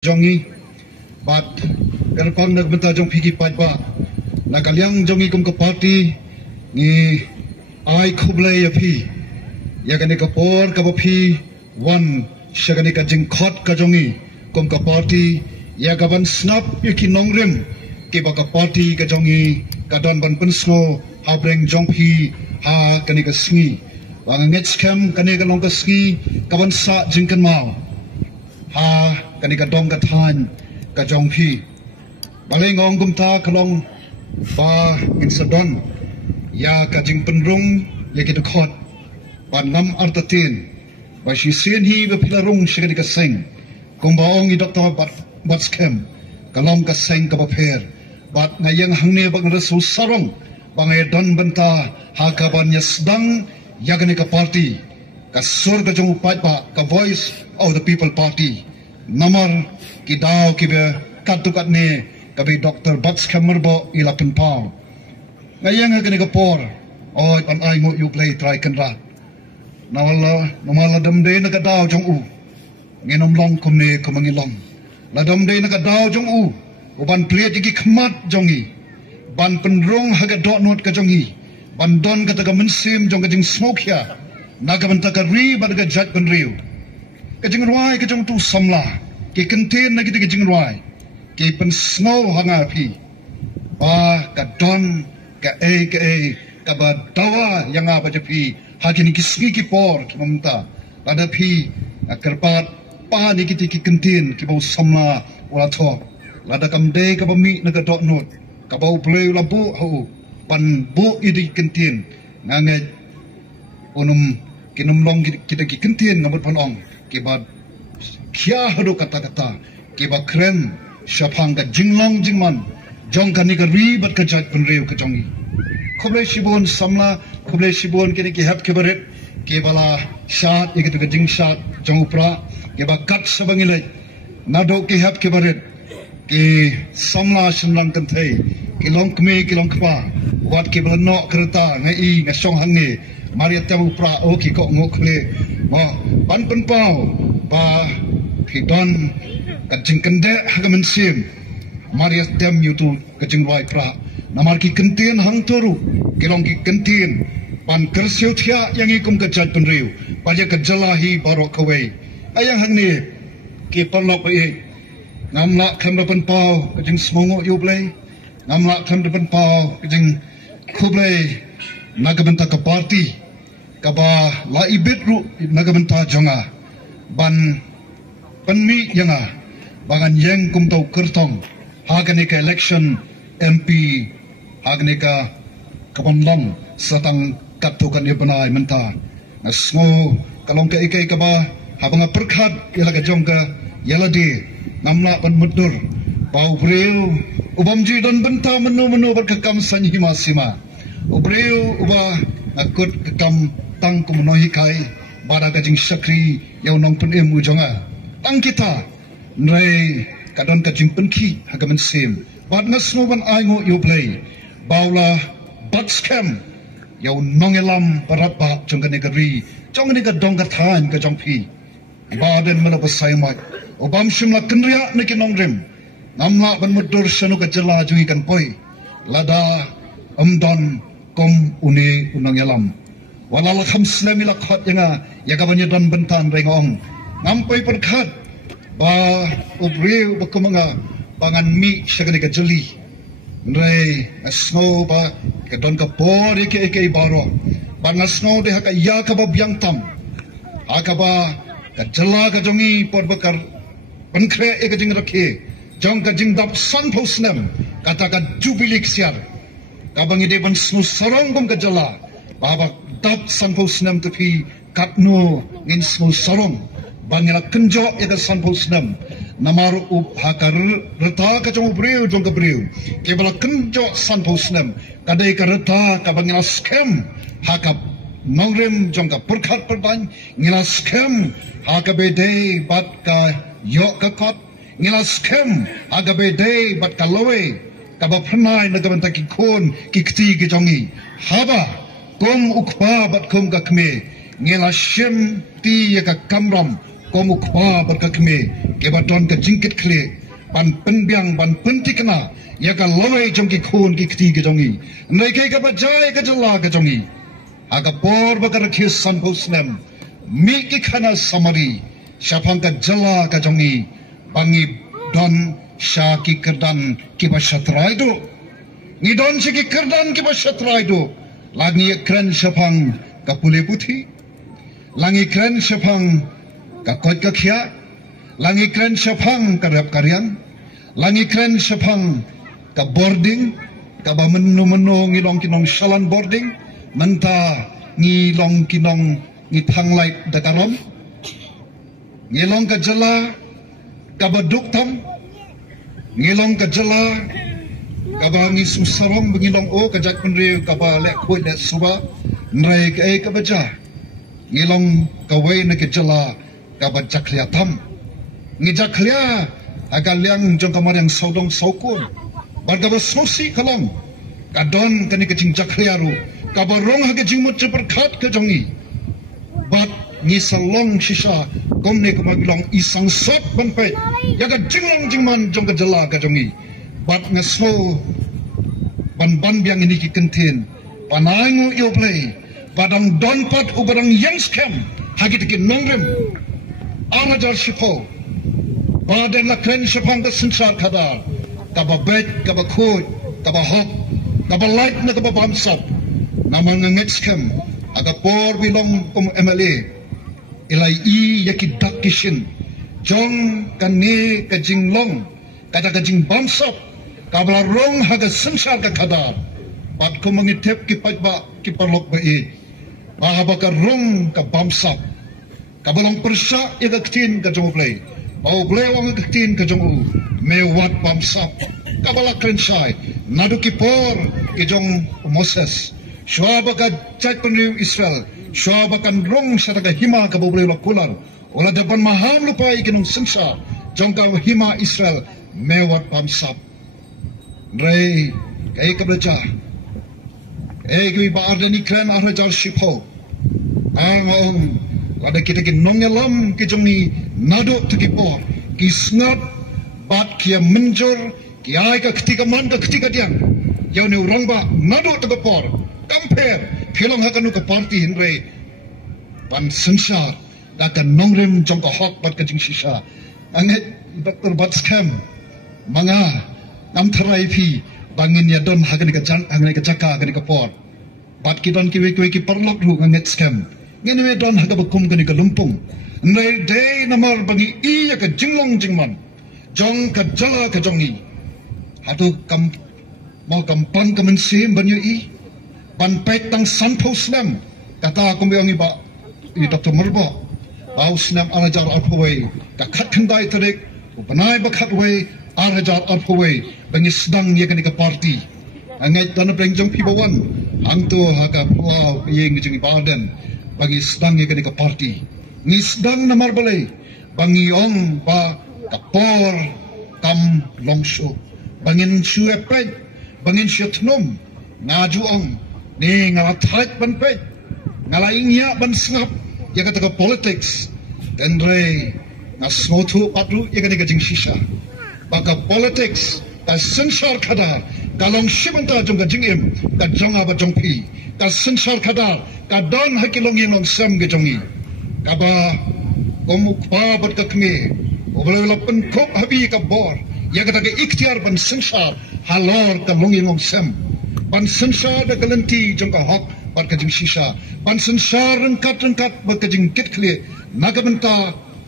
jongi bat erpang nak benta jong pigi pat ba nakalyang jongi kum ka party ni ai khublai ya phi ya kane ka por ka ba phi one shagane ka jingkhot ka jongi kum ka party ya ka ban snap yu ki nongrem ke ba ka party ka jongi ka don ban pensno ha breng jong phi ha kane ka sngi wang nget scam kane ka long ka ski ka ban sa jingkan mau ha kani ka dong ka than ka jong phi baleng ong kum ta kalong ba in sadon ya ka jing penrung ya ki khot ban nam artatin ba shi sen hi ba pilarung shigani ka seng kum ba ong i doctor bat scam kalong ka seng ka ba pher bat ngayang hangne bang rasu sarong bangai don banta ha ka ban yasdang ya kani ka party ka sur ka jong upat ba ka voice of the people party namar ki daw ki be katukat ne kabi Dr. Bats Kamerbo ilakin pau ngayang ka ni ka por oi pan ai ngo you play try kan ra namala dam de na ka daw jong u ngenom long kum ne kumangi long la dam de na ka daw jong u uban play ki khmat jongi ban penrong ha ka dot not ka jongi ban don ka ta ka mensim jong ka jing smoke ya na ka ban ta ka ri ba ka jat ban riu kajing ruai kajong tu samla ke contain na kita kajing ruai ke pen snow hanga phi ba ka don ka ka ba dawa yang apa je phi ha kini kismi ki por ki mamta ada phi kerpat pa ni kita ki contain ki bau samla wala tho lada kam de ka ba mi na ka dot not ka bau play la bu ho pan bu idi contain ngange unum kinum long kita ki contain ngamut pan ong kibat kia hado kata-kata kibat keren syapang ka jinglong jingman jong ka ni ka ribat ka jat penreu ka jongi khoble shibon samla khoble shibon kini ki hat kibaret kibala shat ikitu ka jing shat jong upra kibat kat sabangilai nado ki hat kibaret ki samla shimlang kanthai kilong kme kilong kpa wat kibala no kereta ngai ngasong hange Maria tamu pra oki kok ngokle ma pan pen pau ba hidon kajing kende hagamen sim Maria tem yutu kajing wai pra namar ki kentien hang toru kilong ki kentien pan kerseu thia yang ikum kajat penriu paja kajalahi baro kawai ayang hang ni ki perlok pe namla khamra pen pau kajing smongo yublai namla khamra pen pau kajing khublai nagamenta ka party kaba la ibitru nagamenta jonga ban panmi yanga bangan yeng kum tau kertong hagani ka election MP hagani ka kapondong satang katukan ibanai menta ngasngo kalong ka ikai kaba habanga perkhat yala ka jongka yala di namla ban mudur bau breu ubamji don benta menu berkekam sanhima sima ubreu uba akut kekam tang kumnohi kai bada kajing sakri yau nong pen emu jonga tang kita nrai kadon kajing penki hagamen sim bad nasmo ban aingo you play baula bat scam yau nong elam barapa jonga negeri jonga nega dongga than ka jong phi baden mala basai mat obam shimla kenria niki nongrem namla ban mudur sanu ka jela jungi kan poi lada amdon kom une unang yalam walala khamsna mila khat yanga yagabanya don bentan rengong ngampai perkhat ba ubreu bakumanga bangan mi shagani ka jeli nrai asno ba ka don ka por eke baro bang asno de haka ya ka ba byang tam akaba ka jela ka jongi por bakar pankre eke jing rakhe jong ka jing dap san phosnam kata ka jubilik siar kabang ide ban snu sarong gom ka jela baba dap san phosnam tapi katno ngin snu sarong bangila kenjo ega san phosnam namaru up hakar reta ka jong breu jong ka breu kebala kenjo san phosnam kadai ka reta ka bangila scam hakap nongrem jong ka purkhat perban ngila scam hakabe de bat ka yo ka kot ngila scam hakabe de bat ka lowe kaba pranai nagamanta ki kon ki kti ki jongi haba kom ukpa bat kom ka kme ngela shem ti ya ka kamram komuk ba berkakme kebaton ke jingkit kle ban penbiang ban pentikna ya ka lawai jong ki khon ki khti ke jongi nei ke ka bajai ka jalla ka jongi aga por bakar khis san posnem mi ki khana samari syapang ka jalla ka jongi bangi don sha ki kerdan ki basatrai do ni don si ki kerdan ki basatrai do lagi kren syapang ka pule puthi langi kren syapang ka kot ka khia langi kren syapang ka rap karyan langi kren syapang ka boarding ka ba menu ngilong kinong shalan boarding menta ngilong kinong ngi thanglai dakarom ngilong ka jala ka ba duktam ngilong ka jala ka ba ngi susarong ngilong o ka jak penri ka ba le khoi le suba nrai ka e ka ba ja ngilong ka wei na ka jala ka ba jaklia tham ngi jaklia aga liang jong kamar yang saudong saukun barga ba sosi kalong kadon kani ka jing jaklia ru ka ba rong ha ka jing mut berkhat ka jongi bat ni salong shisha komne ka magilong isang sot ban pe ya ka jinglong jingman jong ka jala ka jongi bat ngaso ban biang ini ki kentin panangu yo play badang don pat u badang yang scam hagit ki nongrem arajar shipo badan la kren shapang ka sinsar kadar ka ba bet ka ba khoi ka ba hop ka ba light na ka ba bamsap namang ngets scam aga por bilong MLA ilai I yaki dakishin jong kane ka jinglong kada ka jing bamsap kabla rong haga sinsar ka kadar pat ko mangitep ki patba ki parlok ba I bahaba ka rong ka bamsap kabalong persa ya ka ktin ka jong play bau play wang ka ktin ka jong mewat bamsap kabala krensai nadu ki por ki jong Moses Shwaba ka chat penriu Israel Shwaba kan rong sataga hima ka bobreu lakular ola depan maham lupai kinong sengsa jong ka hima Israel mewat bamsap rei kai ka baca ki ba ardeni kran arjar shipo ang ada kita ki nongelam ki jongi nado tiki por ki snap bat kia menjor ki ai ka ketika man ka ketika diang yau ni urang ba nado tiki por compare philong hakanu ka party hinre pan sensar da ka nongrem jong ka hok bat ka jing shisha anget Dr. Bat scam manga nam tharai phi bangin ya don hagani ka chan hagani ka chaka hagani ka por bat ki don ki we ki parlok ru anget scam ngene me don haga bakum gani ka lumpung nei day namar bangi I ya ka jinglong jingman jong ka jala ka jongi hatu kam mau kampang ka mensim banyo I pan pek tang san poslam kata kumbiangi ba I Dr. Marbo au snam arajar alpaway ka khat khandai tarik upanai ba khatway arajar alpaway bangi sedang ya kani ka party angai tan breng jong pibawan angto haga wow yeng jingi badan bagi sedang ya kani ka party ni sedang namar balai bangi ong ba kapor kam longsho bangin suepet bangin syatnom ngaju ong ni ngala thait ban pet ngala ingya ban sngap ya kata ka politicsendre ngasmotu patru ya kani ka jing shisha baka politics ka sensar khada kalong shimanta jong ka jingim ka jonga ba jongpi ka sensar khada ka don hakilong yelong sam ge jongi ka ba komuk pa bat ka kme obole lapen kop habi ka bor ya kata ka ikhtiar ban sensar halor ka long yelong sam ban sensar da kalenti jong ka hok bat ka jing shisha ban sensar rengkat ba ka jing kit khle nagamenta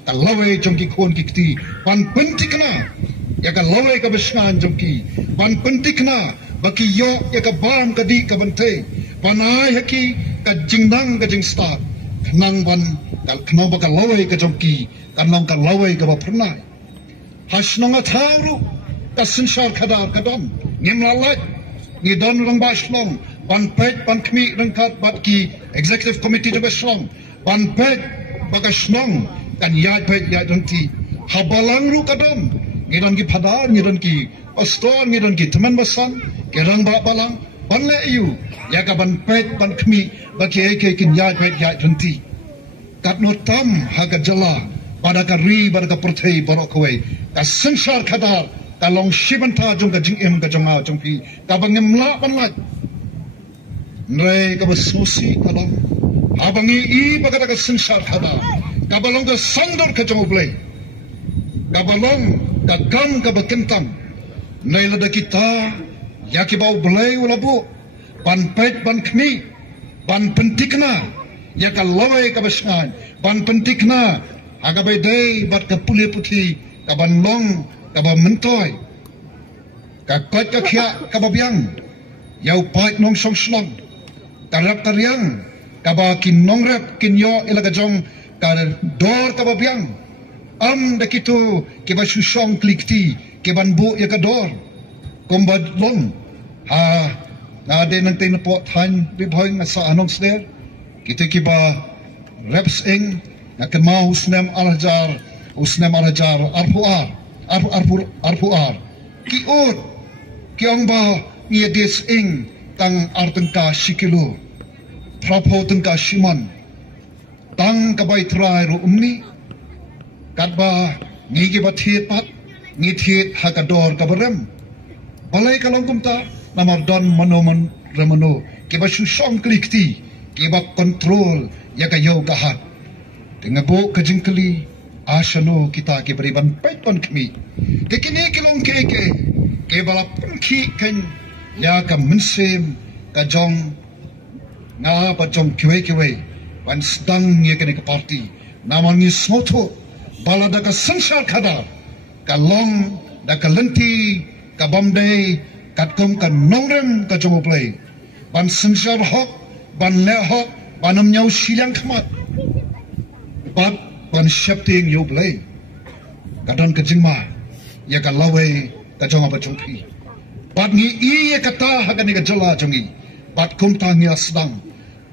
ka lawe jong ki khon ki kti ban pentikna ya ka lawe ka besngan jong ki ban pentikna baki yo ya ka bam ka di ka bante panai haki ka jingnang ka jing start nang ban kal kno ba ka lawe ka jong ki kan long ka lawe ka ba pernai hasnong atharu ka sensar khadar ka dom ngem lalat ni don rang ba shlong ban pet ban kmi rangkat bat ki executive committee de shlong ban pet baga shlong kan yat pet yat donti habalang ru ka dom ngidon ki padar ngidon ki pastor ngidon ki teman basan kerang ba balang ban le yu ya ka ban pet ban kmi ba ki kin yat pet yat donti kat no tam ha ka jala pada ka ri pada ka perthei borok kawai ka sansar khadar ka long shibanta jong ka jing em ka jong a jong pi ka bangem la ban la nrai ka basusi kalong abangi I pada ka sansar khadar ka balong ka sandor ka jong ublai ka balong ka gam ka bekentang nai lada kita ya ki bau belai ulabu ban pet ban kmi ban pentikna ya ka lawai ka besngan ban pentikna aga bai dai bat ka puli puthi ka ban long ka ba mentoy ka kot ka khia ka ba biang yau pai nong song slong ka rap ka riang ka ba kin nong rap kin yo ila ka jong ka dor ka ba biang da kitu ke ba susong klikti ke ban bu ya ka dor kombad long ha na de nang tin po than bi bhoi nga sa anong sner kita ki ba reps ing na kema usnem alhajar arpuar ki ot ki ong ba ngia des ing tang artengka shikilo trapo tengka shiman tang ka bai trai ro umni kat ba ngi ki ba thiet pat ngi thiet hakador ka barem balai kalong kumta namar don manoman ramano ke ba susong klikti ke ba control ya ka yo gahat dengan bo kajingkali asano kita ke beriban paiton kami ke kini kilong ke bala pengki kan ya ka mensem ka jong na pa jong kiwe wan sedang ya kene ke parti namang ni smoto bala da ka sansar khadar ka long da ka lenti ka bomdai kat kom ka nongrem ka jong play ban sansar hok ban le hok banam nyau silang khamat bat ban shapting yo blay kadon ka jingma ya ka lawe ka jong ba chongpi bat ngi I ya kata hagani ka jala jongi bat kum ta ngi asdang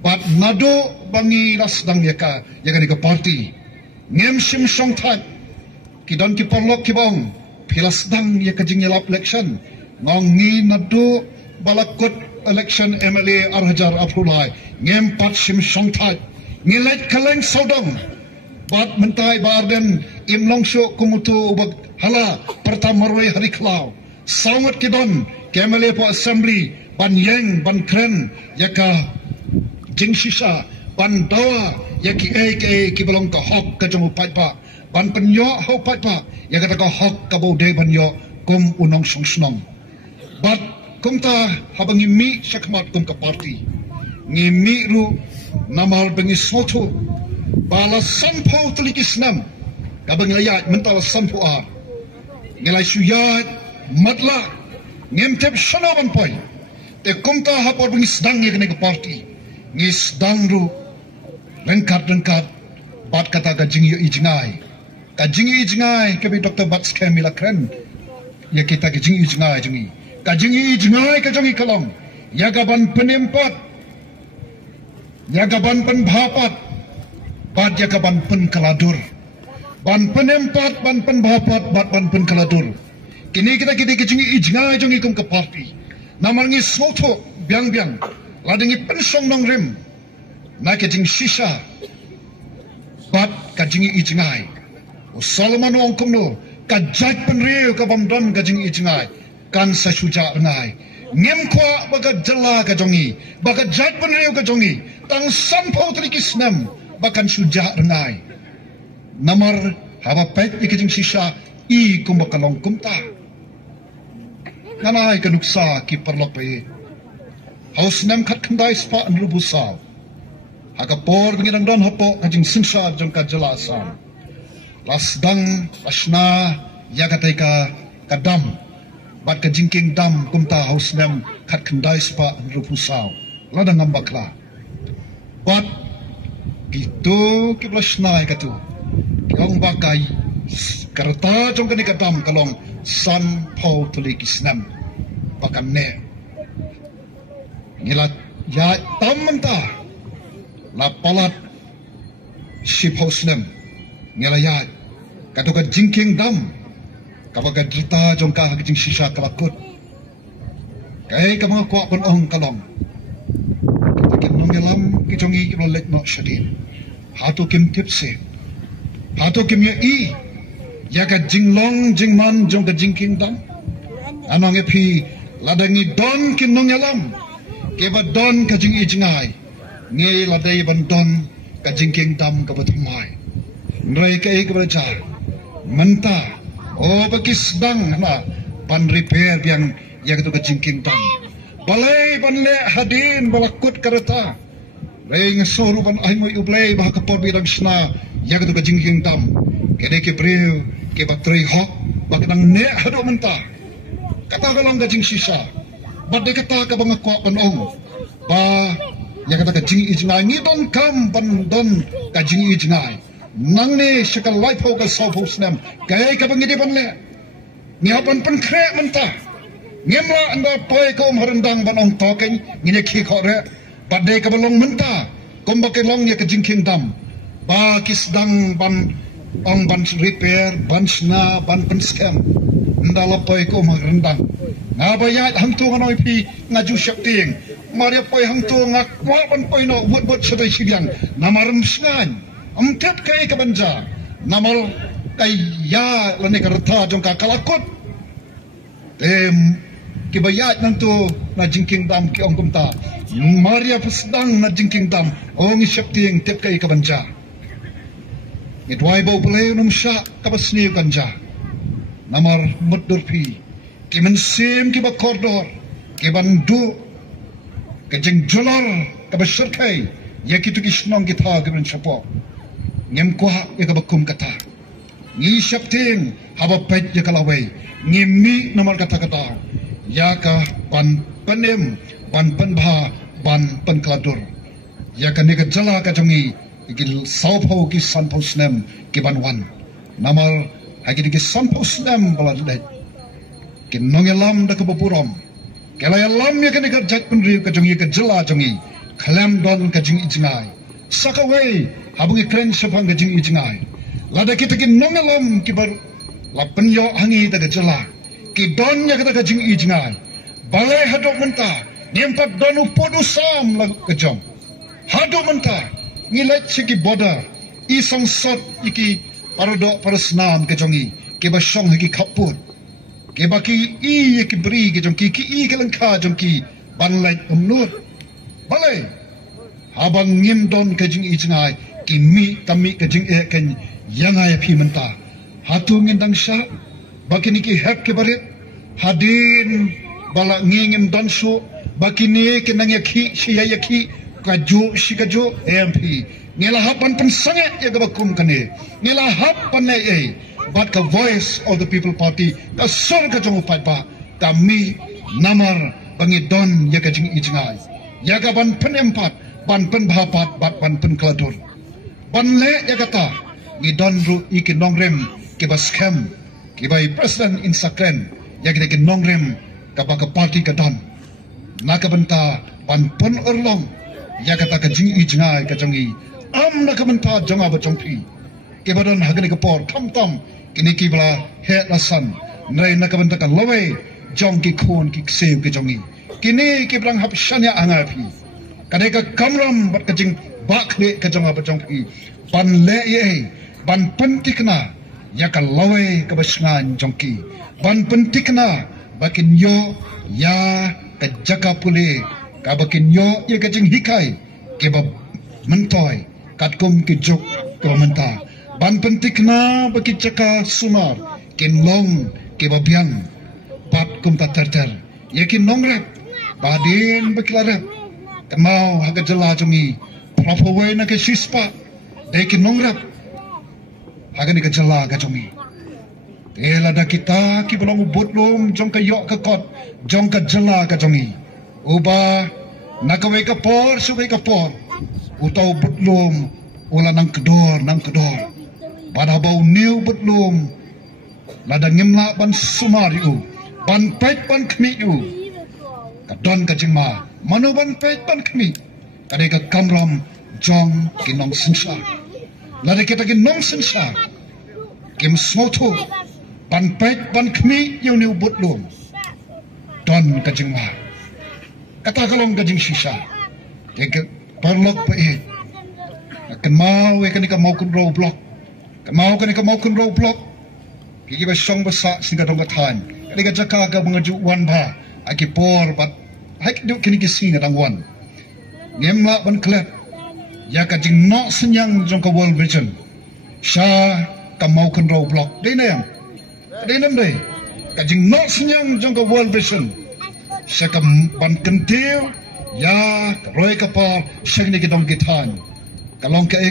bat nado bangi rasdang ya ka ka party ngem sim song thak ki don ki porlok ki bong philasdang ya ka jing yelap election ngong ngi nado balakot election MLA arhajar afrulai ngem pat sim song thak ngilet kaleng sodong bat mentai barden imlong sho kumutu ubag hala pertamarwe hari klau sangat kidon kemale po assembly ban yeng ban kren yaka jing shisha ban dawa yaki ki belong ka hok ka jong pai pa ban penyo ho pai pa yaka ta ka hok ka bo de ban yo kum unong song snong bat kum ta habangi mi sakmat kum ka party ngi mi ru namal bengi soto bala sampo tulikisnam kabang ayat mental sampo a ngelai suyat matla ngemtep shanaban poi te kumta hapor bengi sedang ye kene party ngi sedang ru rengkat bat kata ka jingi ijngai ke bi Dr. Bats Kamila Kren ya kita ke jingi ijngai ka jingi kalong ya gaban penempat ya gaban penbhapat bat ya gaban pen kaladur ban penempat ban penbhapat bat ban pen kaladur kini kita ke jingi ijngai jingi kum ke party namangi soto biang ladingi pensong nong rem na ke jing shisha bat ka jingi ijngai o Solomon ong kumno ka jat penriu ka bamdon ka jingi ijngai kan sa suja ngai ngem kwa baga jala ka jongi baga jat penriu ka jongi tang sampo trikisnam bakan suja ngai namar haba pet ke jing shisha I kumbakalong kumta nanai ka nuksa ki parlok pe haus nam khat khandai spa an rubusaw aga por ngirang don hopo kajing sinsa jong ka jala sam lasdang asna yagatai ka kadam bat ka jingking dam kumta haus nam khat khandai spa an rubusaw ladang ngambakla bat gitu kiblasna ka tu kyong bakai karata jong kani kadam kalong san pau tulikisnam bakan ne ngilat ya tamanta la palat shiphausnam ngelayat katoka jingking dam kabaga drita jongka jing shisha kalakut kai ka mga kwa pon ong kalong kita nong gelam ki jongi rolek no shadin hatu kim tipse Hato kimya I ya ka jinglong jingman jong ka jingking dam anong epi ladangi don kinong yalam keba don ka jing ijngai nge ladai ban don ka jingking dam ka batumai nrai ka ik baca menta o bakis dang na ban repair yang ya ka jingking dam balai ban le hadin balakut karata Reng soru ban ay mo ublay bah kapor bidang sna ya ka jingking dam kede ke brew ke batri hok bakdang ne hado menta kata galang gajing sisa badde kata ka bang ko panong ba ya kata ka jing ijnai ni don kam ban don ka jing ijnai nang ne sekal life ho ka so ho snam kay ka bang ban le ni hapan pan kre menta ngemla anda poi ko marandang banong token ngine ki ko re badde ka balong menta kombake long ya ka jing kingdom ba kisdang ban ong ban repair ban sna ban pen scam ndala poi ko magrandang nga bayat hangto nganoy pi nga ju shakting maria poi hangto nga kwa ban poi no wot wot sadai sigyang namaram sngan amtep kay kabanja namal kay ya lani karata jong kakalakot kibayat nang to na jingking dam ki ong kumta maria pusdang na jingking dam ong shakting tep kay kabanja Itway ba upalay nung siya kapasniyo kanja. Namar mudurpi. Kimansim kiba kordor. Kibandu. Kajing jular kabasirkay. Yakitu kisnong kita kiban siyapo. Ngem kuha yakabakum kata. Ngi syapting habapet yakalaway. Ngimi namar kata-kata. Yaka ban panem. Ban panbha. Ban pankladur. Yaka nikajala kajongi. Ikil saupo ki sanpo snem ki banwan namal hagi ki sanpo snem baladlet ki nongelam da kabupurom kelayalam ya kan ikat penri ka jongi ka jela jongi khalam don ka jing ijngai sakaway habungi kren sapang ka jing ijngai lada kita ki nongelam ki bar lapen yo hangi da ka jela ki don ya ka jing ijngai balai hadok menta nyempat don upodu sam la ka jong hadok menta ngilat siki border isong sot iki parodok parasnam ke jongi ke basong hiki kaput ke baki I iki beri ke jongki ki I ke lengka jongki banlait umnut balai habang ngim don ke jing ijngai ki mi kami ke jing ken yangai pi menta hatu ngindang sya baki niki hep ke barit hadin bala ngingim don su baki ni ke nang yaki siya yaki kaju si kaju MP ngilahapan pensangat ya gabakum kane ngilahapan ne but ka voice of the people party ka sur ka jong upat ba kami namar bangidon ya ka jing ijngai ya ka ban penempat ban pen bhapat bat ban pen kladur ban le ya kata ngidon ru iki nongrem ke baskem ke bai president in sakren ya ke nongrem ka ba ka party ka don nakabenta ban pen orlong ya kata ka jing ijngai ka jongi am na kamanta jonga ba jongpi ke badan hagani ka por kam tam kini ki bla he lasan nai na kamanta ka lowe jongki khon ki sev ke jongi kini ki brang hap shanya anga phi kade ka kamram bat ka jing bak le ka jonga ba jongpi ban le ye ban pentikna ya ka lowe ka basngan jongki ban pentikna bakin yo ya ka jaka pule kabakin yo ye kajing hikai ke bab mentoy katkum ke jok ke menta ban pentikna baki caka sumar kin long ke babian bat kum ta terter ye kin nongrap badin bakilarap kemau haga jela jongi proper way na ke sispa de kin nongrap haga ni ke jela ka jongi ela da kita ki belong butlum jong ka yo ka kot jong ka jela ka jongi uba nakaway ka por subay ka por utaw butlom ula nang kedor badabaw niw butlom ladangim la ban sumariu ban pait ban kmiu kadon ka jingma manu ban pait ban kmi kade ka kamram jong kinong sinsa lade kita kinong sinsa kim smoto ban pait ban kmi yu niw butlom don ka jingma kata kalong gajing sisa ke parlok pa akan mau ikan ika mau kun row block Kamau kan roadblock. Kiki ba song basa singa dong katan. Kali ka jaka ka mengaju wan ba. Aki por bat. Haik du kini kisi ngadang wan. Ngemla ban klet. Ya ka jing no senyang jong ka World Vision. Sha kamau kan roadblock. Dei na yang. Dei nam dei. Ka jing no senyang jong ka World Vision. Sha ka ban kentil. Ya roy ka pa sing ni kidong kitan. Kalong ka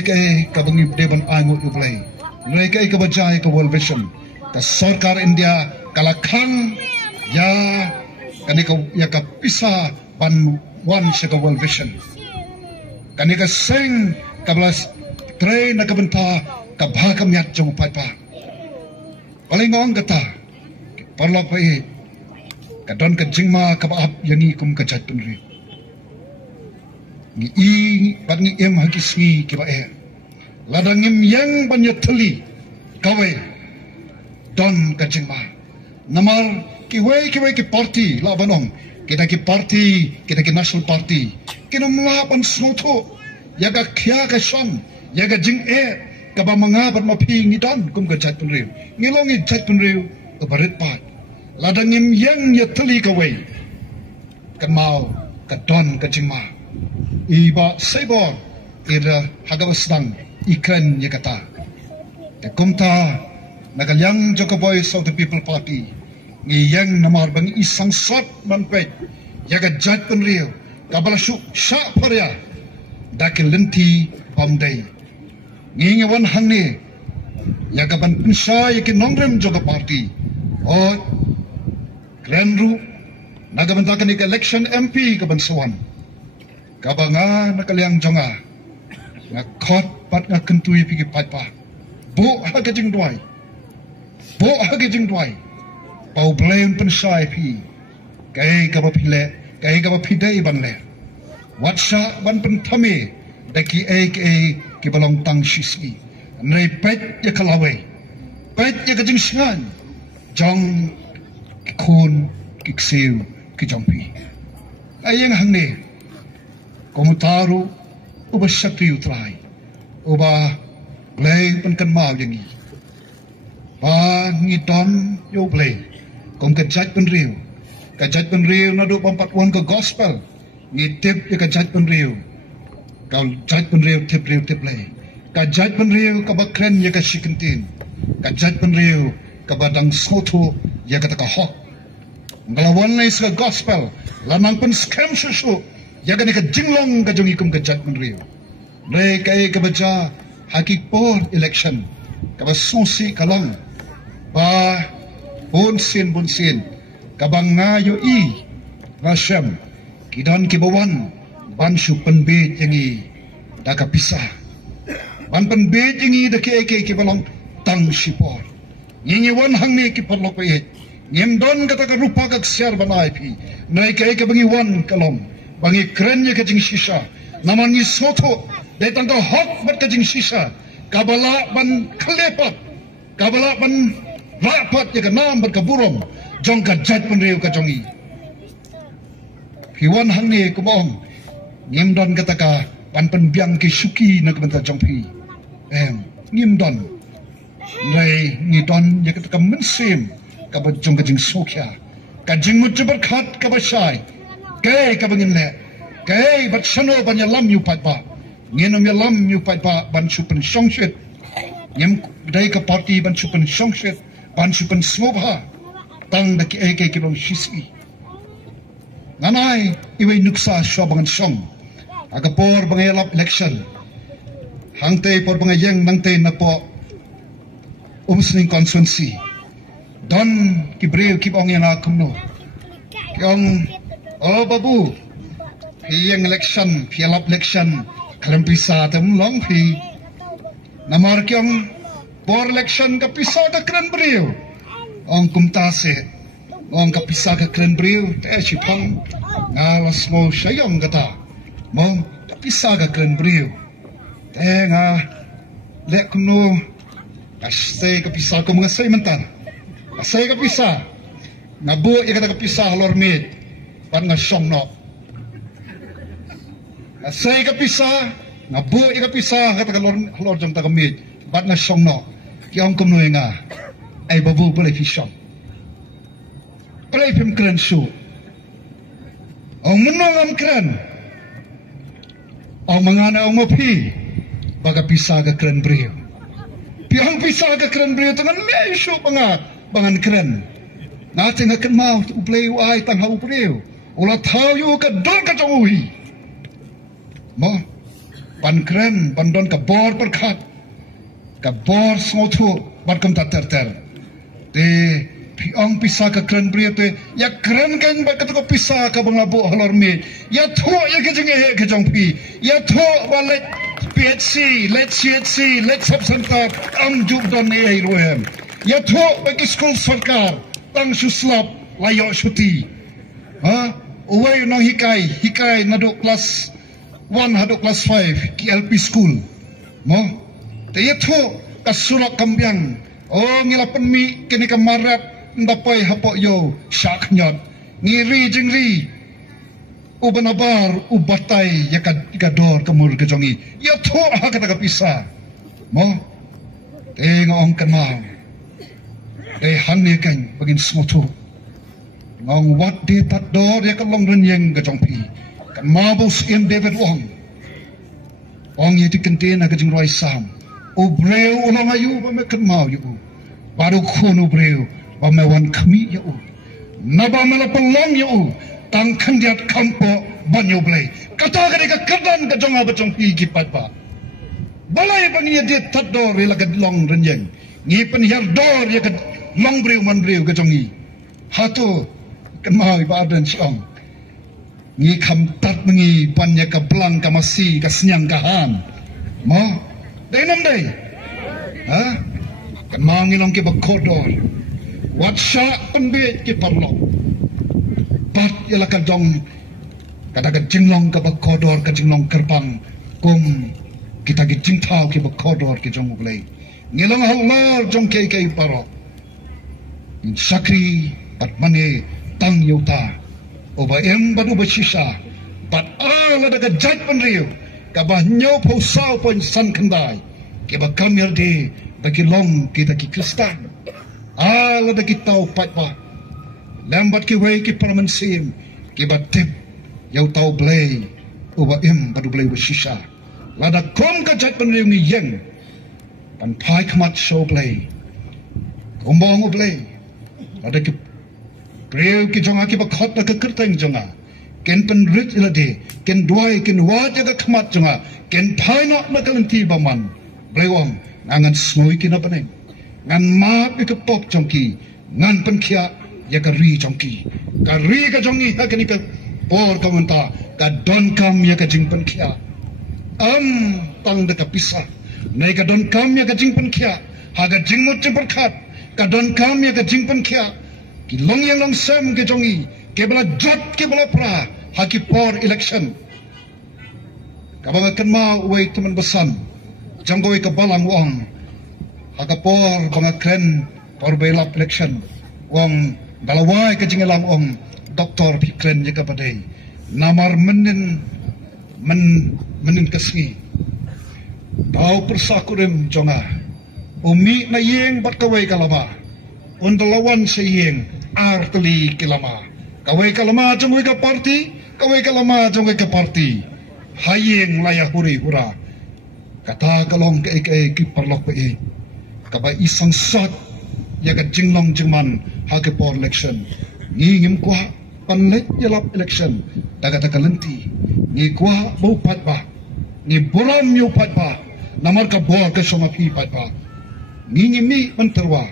ka bangi deban angut ublay. Roy ka bajai ka World Vision. Ka sarkar India kalakang ya kanika ya ka pisa ban wan sha ka World Vision. Kanika sing kablas train na kabenta ka bhakam yat jong pa. Palingong kata parlok pa ka don ka jingma ka baap yangi kum ka chat tunri. Ngi bat ngi em hakisngi ki ba ladang ngim yang banyatali kawe don ka jingma namar ki party la banong kita ki national party kinom laban snoto yaga kya ka shon yaga jing ka ba mga bat mapi ngi don kum ka chat punriu ngilongi chat punriu barit pat ladang ngim yang yatali kawe kan mau ka don ka jingma iba sebor ira hagawasdang ikran yakata te kumta nagalyang Jokoboy South People Party ngiyang namar bang isang sot manpet yaga jat penriu kabalasuk sya parya dakilenti pamday ngingawan hangne yaga ban pinsya yakin nongrem Joko Party o klenru nagabantakan ik election MP kabansawan kabanga nakalyang jonga nga kot pat nga kentui pigi patpa bo hagajing duai pau blame pensai pi kai kaba pidai bangle watsa ban pentame daki ki balong tang shisi nei pet ya kalawe pet ya kajing singan jong kun kiksiu ki jongpi ayang hangne komutaru uba sakti utrai uba play penkan mau yangi ba ngidon yo play kom kajat penriu nadu pampat wan ke gospel ngitip ya kajat penriu kau jat penriu tip play kajat penriu ka bakren ya ka shikentin kajat penriu ka badang soto ya ka hok ngalawan lai sa gospel lanang pen scam susu yaga ni ka jinglong ka jongi kum ka jat menriu re kai ka baca hakik por election ka ba sonsi kalang ba bonsin ka bangayo i rasam kidan ki bawan ban su penbe yangi da ka pisah ban penbe yangi da ki balong tang sipor ngingi wan hangni ki perlok pe ngem don kata ka rupa ka siar banai pi nai kai ka bangi wan kalong bangi kerennya kajing sisa namanya soto datang ke hot ber kajing sisa kabala ban kelepat kabala ban rapat ya kenam ber kaburong jong kajat penriu kajongi piwan hangni kubong ngimdon kataka ban penbiang ki suki na kebenta jongpi ngimdon nai ngidon ya kataka mensim kabat jong kajing sokya kajing mujabar khat kabasai kay kabangin le kay bat sano banya lam yu pat ba ngenom ya lam yu pat ba ban supen songshit nyem dai ka party ban supen songshit ban supen smobha tang da ki ki long shisi nanai iwe nuksa shobangan song aga por bangayalap election hangte por bangayang nangte na po umsning constituency don kibreu kibong yang akumno kyong oh babu yang election pialap election kalam pisa tem long pi namar kyong por election ka pisa ka kren breu ong kumtase ong ka pisa ka kren breu te sipong ngalas mo sayong kata mong ka pisa ka kren breu te nga lek kumno kaste ka pisa ko mga say mentan saya kapisa nabu ya kata kapisa halor mit pan ngasong no saya kapisa nabu ya kapisa kata halor jong ta kamit pan ngasong no Kiong kum no nga ai babu boleh pisang. Play pem keren su. Ong menong am keren. Ong mangana ong mopi. Baga pisah ke keren beriu. Piang pisah ke keren beriu tangan me su bangan keren. Nate ngaken mau tu play wai tang hau beriu. Ula tau yu ke don ke jauhi. Mo pan keren pan don ke bor perkat. Ke bor smotu ban kam ter te piang pisah ke keren beriu te ya keren kan ba ketu pisah ke bangabu halor me ya tho ya ke jeng he ke jong pi ya tho balik PHC let's CHC let's subcenter am juk don ai roem ya tho bagi skol sarkar tang suslap layo syuti ha uway no hikai nado kelas 1 hado kelas 5 KLP school mo te ya tho kasurak kambyang oh ngilapan mi kini kamarat ndapai hapok yo syak nyot ngiri jingri ubanabar ubatai ya kador kemur kejongi ya tho ha kata kapisa mo tengong kenal de hanne kan bagin smotu ngong wat de tat dor ya kalong renyeng kejong pi kan mabus im David Wong ye dikentena kejing roi sam ubreu ulong ayu ba me kenmau yu baru khunu breu ba me wan khami yu naba mala pelong yu tang khandiat kampo banyo blai kata ka ka kadan ka jonga bachong pi ki patpa balai bangi de tat dor la ka long renyeng ngi pen yar dor ya ka long breu man breu ka jongi hato kenmau ba den song ngi kham tat ngi panya ka blang ka masi ka senyang ka han mo dai nam dai ha kan mang ngi long ki ba kodor wat sha penbe ki parlo pat yala ka dong kata ka jinglong ka ba kodor ka jinglong kerbang kum kita ki jingtau ki ba kodor ki jong blai ngilong hallar jong ke paro in sakri pat mane tang yuta oba em badu basisa pat ala daga jat penriu ka ba nyo pho sao pon san khandai ke ba kamyer de bagi long kita ki kristan ala da kitau pat ba lambat ki wei ki parman sim ki ba tip yau tau blai oba em badu blai basisa lada kom ka jat penriu ni yeng pan pai khamat show blai kombong blai lada ki Preu ki jonga ki bakhat na kerteng jonga ken pen rit ilade ken duai ken wa jaga khmat jonga ken phaina na kalanti baman brewang nangan smoi ki na paneng ngan ma ki pop jongki ngan pen khia ya ka ri jongki ka ri ka jongi ha kani ka por ka manta ka don kam ya ka jing pen khia tang de ka pisa nai ka don kam ya ka jing pen khia ha ka jing mot chen khat ka don kam ya ka jing pen khia ki long yang long sem ke jongi ke bala jot ke bala pra haki por election kabang kan ma wei teman besan janggoi ke balang wong haka por banga kren por belap election wong dalawai ke jingelam om doktor pikren je kapadai namar menin kasih bau persakurim jonga umi na yeng bat kawai kalama undalawan seyeng arteli kilama kawai kalama jongoi ka parti kawai kalama jongoi ka parti hayeng laya huri hura kata kalong ke ki parlok pe kaba isang sat ya ka jinglong jingman ha ke por election ni ngim kwa panlet yalap election daga takalenti ni kwa bo pat ba ni buram yu pat ba namar ka bo ka soma pi pat ba ni ngimi menterwa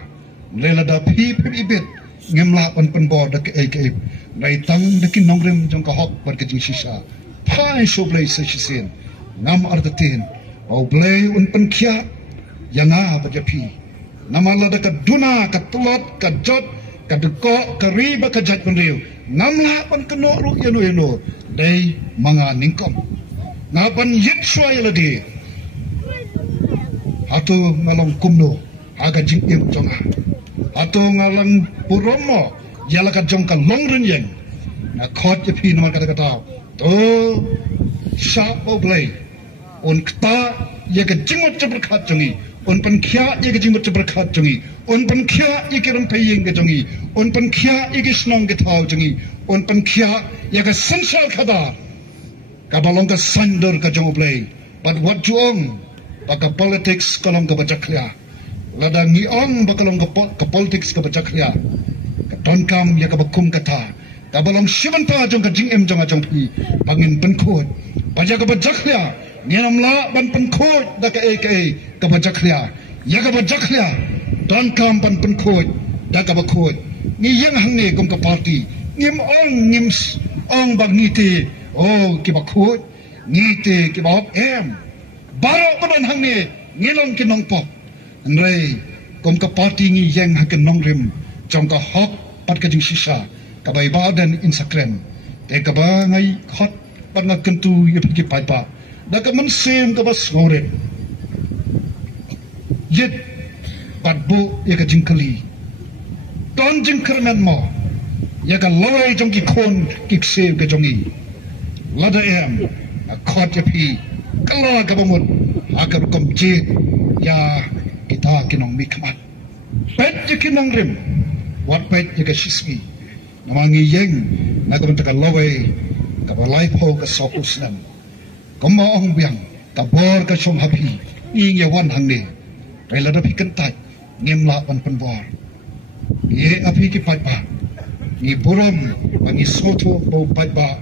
lela da pi ibit ngemla on penbor da ke nai tang da kin nongrem jong ka hok bar ke jing sisa pai so blai sa sisen nam ardatin au blai un pen khia yanga ba japi namala da ka duna ka tulot ka jot ka deko ka riba ka jat penriu namla pan keno ru yeno dai manga ningkom ngapan yit swai ladi hatu ngalong kumno aga jing im jonga ato ngalang puromo yala ka jong ka longren yen na khot je phi namar kata kata to sha oblay on kta ye ka jingot jabr khat jongi un pan khia ye ke jing berkat jongi un pan khia ye ke ram paying ke jongi un pan khia ye ke snong ke thau jongi un pan khia ye ke sensal khada ka balong ka sandor ka jong play but what juong ka politics kalong ka bajaklia lada ngi ong bakalong ka politics ka bajaklia ka ton kam ye ka bakum kata ka balong shimanta jong ka jing em jong a jong pi bangin pan khot baja ka bajaklia Niam la ban penkot da ka ka bajaklia ya ka bajaklia don kam ban penkot da ka bakot ni yang hang ne kom ka party ngim ong bang ni te oh ki bakot ni te ki bak em baro ban hang ne ngilong ki nong pok nrei kom ka party ni yang ha ka nong rim jong ka hok pat ka jing sisa ka bai ba dan Instagram te ka ba ngai hot ban na kentu ye ki pai pa da ka man sem ka bas ngore yet bat bu ye ka jingkali don jingkerman mo ye ka loi jong ki khon ki sem ka jongi lada em a khot ye pi kala ka bamut akar kom je ya kita kinong mi khamat pet ye kinong rim wat pet ye ka shismi namangi yeng na ka ka loi ka balai pho ka sokus nam Kama ong biang kabor ka chong hapi ing ya wan hang ne rai la da pi kan tai ngem la pan pan bor ye api ki pat ba ni burom bangi soto bo pat ba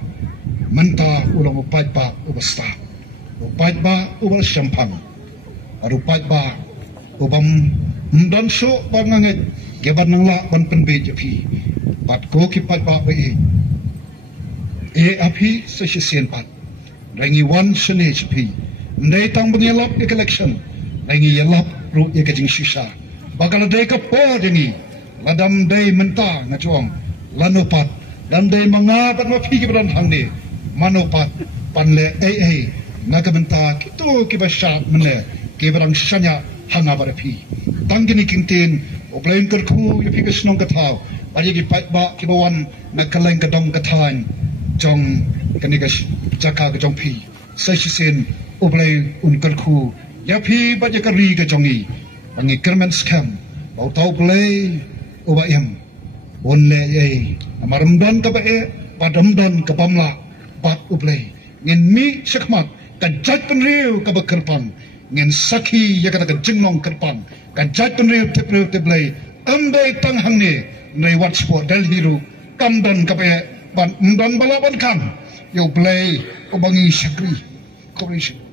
manta ulong pat ba ubasta pat ba ubal champang aru pat ba ubam ndon so banganget ge ban nang la pan pan be japi pat ko ki pat ba be e api sa sien pat Rangi wan sene HP. Ndai tang bungi lap ek election. Rangi yelap ru ek jing shisha. Bakal dai ka po dingi. Ladam dai menta ngachuang. Lanopat. Dan dai manga pat ma phi ki bran hang ni. Manopat panle naga menta kito ki basha mene ki bran shanya hanga bar phi. Tangini kintin oplain kar khu ye phi ka snong ka thau. Baji ki pat ba ki bawan nakaleng ka dong ka thain. Jong kanika jaka ka jong pi sai sin oblai un kal khu ya pi ba ja kari ka jongi bangi kermen scam bau tau play oba em on le ye amaram don ka ba padam don ka pamla bat oblai ngin mi sakmat ka jat pen riu ka ba kerpang ngin sakhi ya ka jingnong kerpang ka jat pen riu te blai ambai tang hang ne nei watch for delhi ru kam don ka ba ban balaban kan yo play obangi shakri korishin